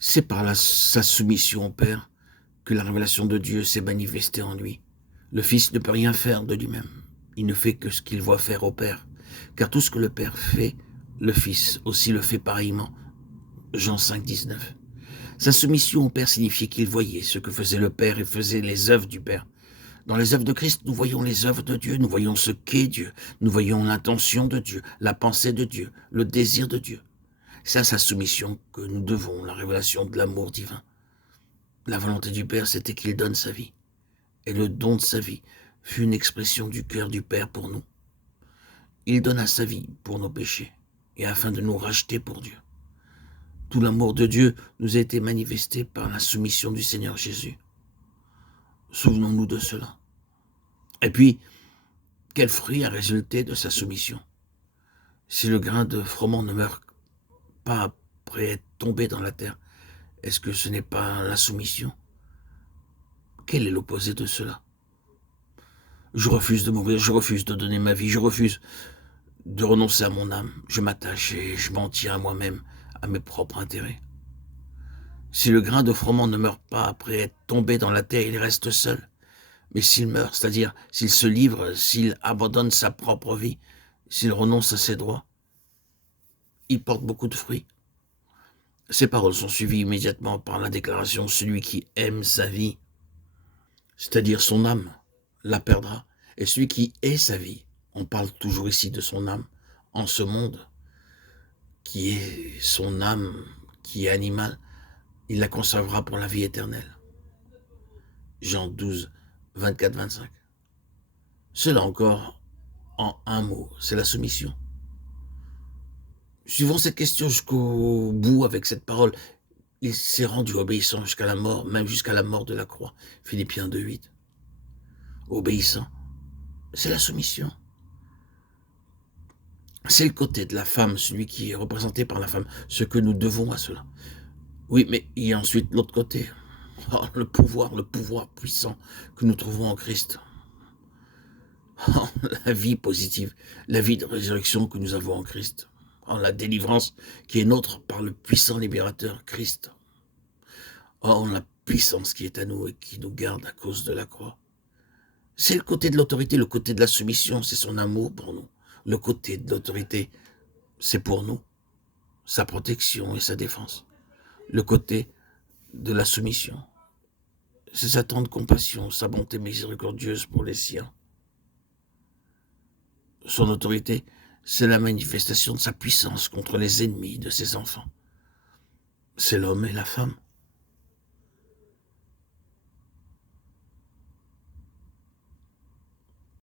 C'est par sa soumission au Père que la révélation de Dieu s'est manifestée en lui. Le Fils ne peut rien faire de lui-même. Il ne fait que ce qu'il voit faire au Père. Car tout ce que le Père fait, le Fils aussi le fait pareillement. Jean 5, 19. Sa soumission au Père signifiait qu'il voyait ce que faisait le Père et faisait les œuvres du Père. Dans les œuvres de Christ, nous voyons les œuvres de Dieu, nous voyons ce qu'est Dieu, nous voyons l'intention de Dieu, la pensée de Dieu, le désir de Dieu. C'est à sa soumission que nous devons la révélation de l'amour divin. La volonté du Père, c'était qu'il donne sa vie. Et le don de sa vie fut une expression du cœur du Père pour nous. Il donna sa vie pour nos péchés et afin de nous racheter pour Dieu. Tout l'amour de Dieu nous a été manifesté par la soumission du Seigneur Jésus. Souvenons-nous de cela. Et puis, quel fruit a résulté de sa soumission? Si le grain de froment ne meurt pas après être tombé dans la terre, est-ce que ce n'est pas la soumission? Quel est l'opposé de cela? Je refuse de mourir, je refuse de donner ma vie, je refuse de renoncer à mon âme. Je m'attache et je m'en tiens à moi-même, à mes propres intérêts. Si le grain de froment ne meurt pas après être tombé dans la terre, il reste seul. Mais s'il meurt, c'est-à-dire s'il se livre, s'il abandonne sa propre vie, s'il renonce à ses droits, il porte beaucoup de fruits. Ces paroles sont suivies immédiatement par la déclaration « Celui qui aime sa vie, c'est-à-dire son âme, la perdra. Et celui qui est sa vie, on parle toujours ici de son âme, en ce monde, qui est son âme, qui est animale, il la conservera pour la vie éternelle. » Jean 12, 24-25. Cela encore, en un mot, c'est la soumission. Suivons cette question jusqu'au bout avec cette parole. Il s'est rendu obéissant jusqu'à la mort, même jusqu'à la mort de la croix. Philippiens 2, 8. Obéissant, c'est la soumission. C'est le côté de la femme, celui qui est représenté par la femme, ce que nous devons à cela. Oui, mais il y a ensuite l'autre côté. Oh, le pouvoir puissant que nous trouvons en Christ. Oh, la vie positive, la vie de résurrection que nous avons en Christ. Oh, la délivrance qui est nôtre par le puissant libérateur Christ. Oh, la puissance qui est à nous et qui nous garde à cause de la croix. C'est le côté de l'autorité, le côté de la soumission, c'est son amour pour nous. Le côté de l'autorité, c'est pour nous, sa protection et sa défense. Le côté de la soumission, c'est sa tendre compassion, sa bonté miséricordieuse pour les siens. Son autorité, c'est la manifestation de sa puissance contre les ennemis de ses enfants. C'est l'homme et la femme.